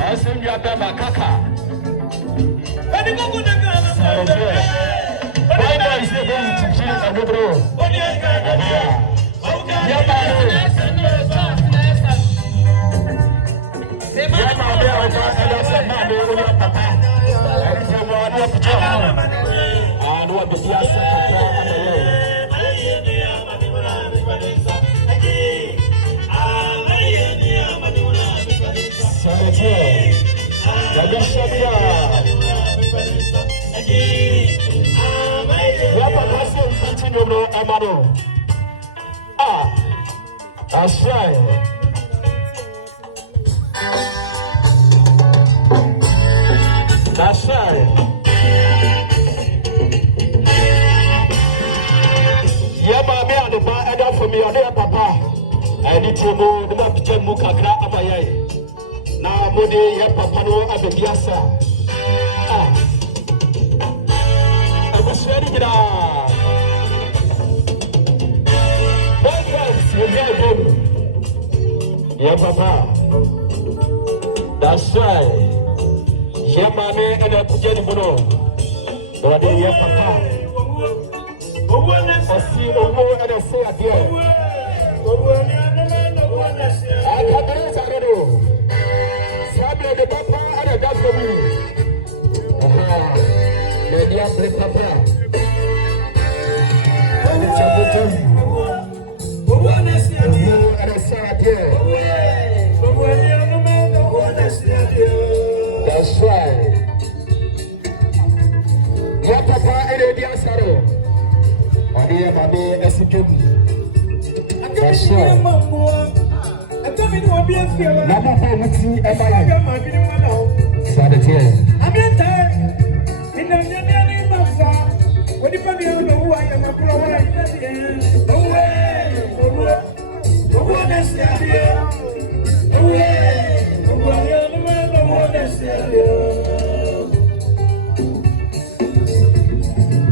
Asim ya bema kaka. Adi ko na ka. Why not is it going to chill and go bro? Ya ba no. Ya ma be o ba eda se na be o ya papa. Ani je mo ani o pija. Ah no be sia se ka ama ye. Ah, that's right. That's right. Yeah, mommy, and the bar and for me, and papa. I need to know the map to Muka Abaye. Now, Modi, ya papa no abebiasa. Ah, I was ready to die. Yeah, papa. That's right. Yeah, mommy, and I put you below. But yeah, papa. I see a war and I say again. I can't do it. Sabi the papa and I got for me. The dear papa. That's right. Your papa and the dear sorrow. My dear, that's it. That's right. Mama, I'm see everybody. Saturday. I'm in time. In the name of God. What if I don't know who I am? I'm going to away.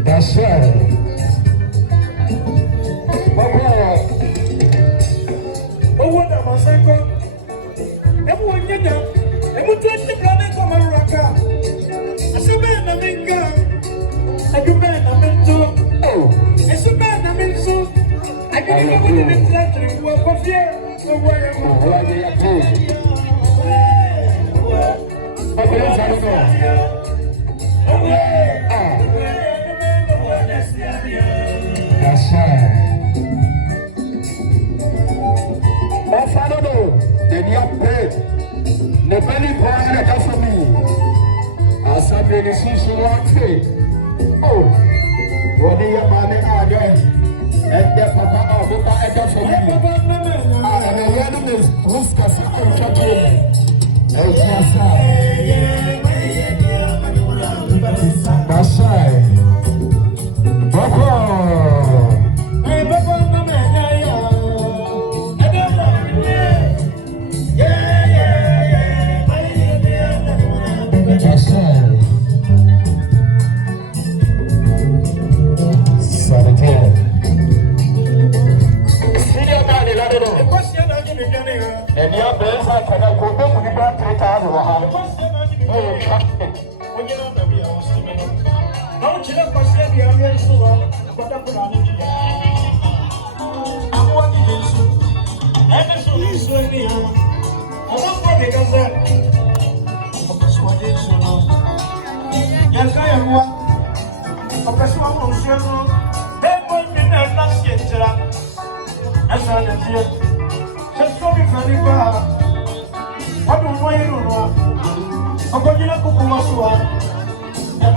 That's right. Oh, what am I saying? Everyone, you know, and we take the planet from America. I said, man, I'm in gun. I do, man, I'm into. Oh, it's a man, I'm into. I didn't know what it meant to work off here. So where am I? That's right. My father, the new bread, the belly part that comes from me. I said, the season one. Oh, what do you man again? And the papa, papa, and the family. And the wedding is Ruskas and Chateau. That's right. Hey, that's right. And your best, I can go back with about 3,000. Oh, don't you know what's the other store? But I'm going to I'm walking in. And so you saw me. I don't want to go there. Because what is so long? Yes, I am one. Because one was your room. They won't be there last year. That's all the deal. Just go before the bar. What do you know? I'm going to go to Moscow. I'm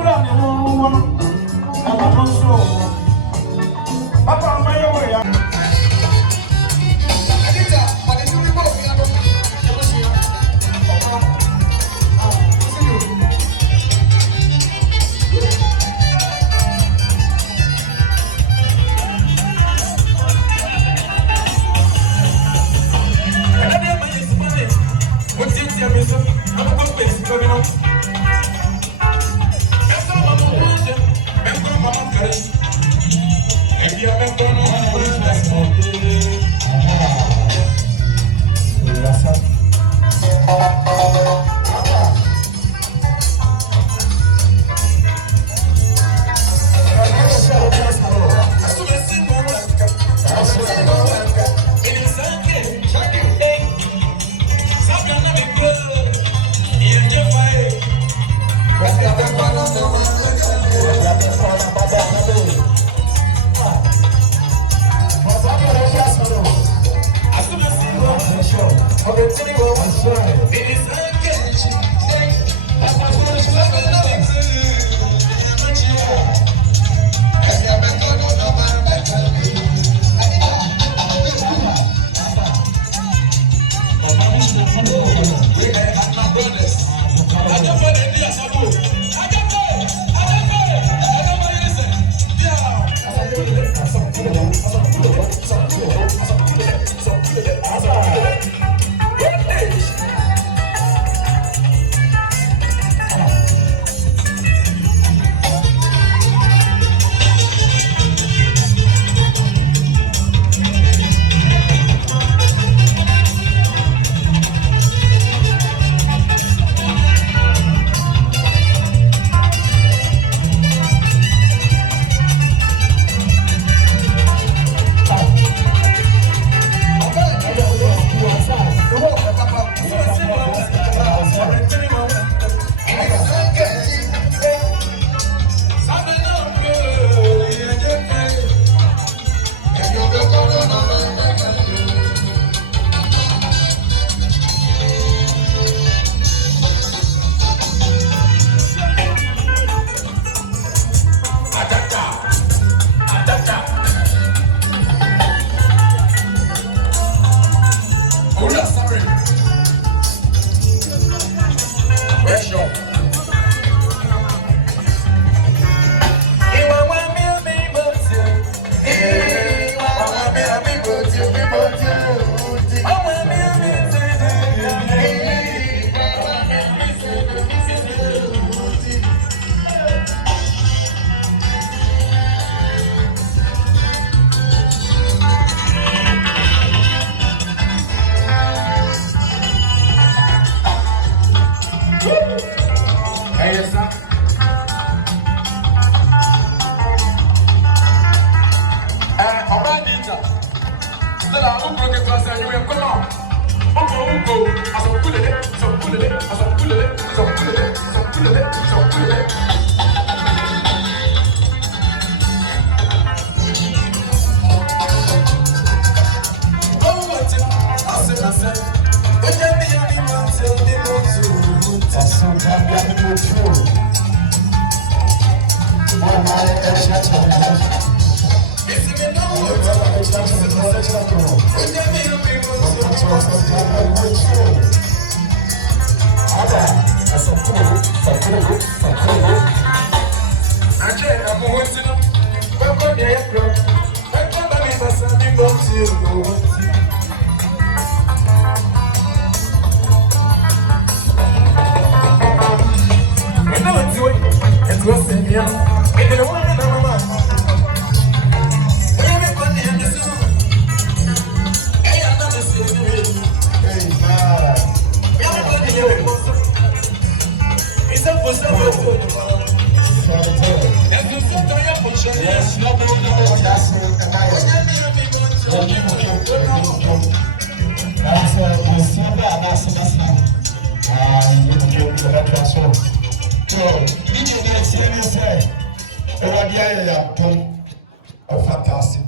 Fantastic.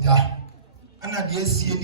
And I guess you